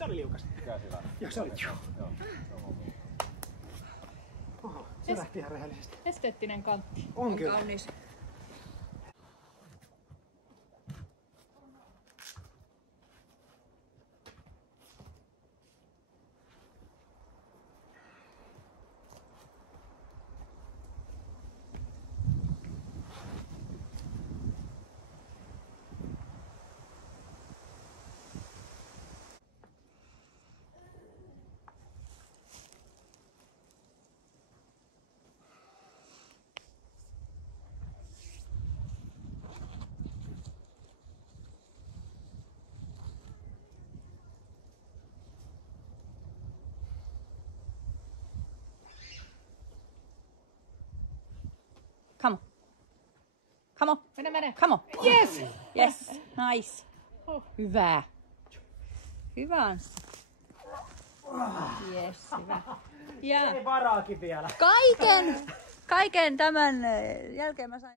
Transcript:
Se oli liukas. Joo, se oli. Oho, se lähti ihan rehellisesti. Esteettinen kantti. On kyllä. Kaunis. Come on. Come on. Mene. Come on. Yes! Yes. Nice. Hyvä. Hyvä Anssi. Yes, hyvä. Ja Ei varaakin vielä. kaiken tämän jälkeen mä sain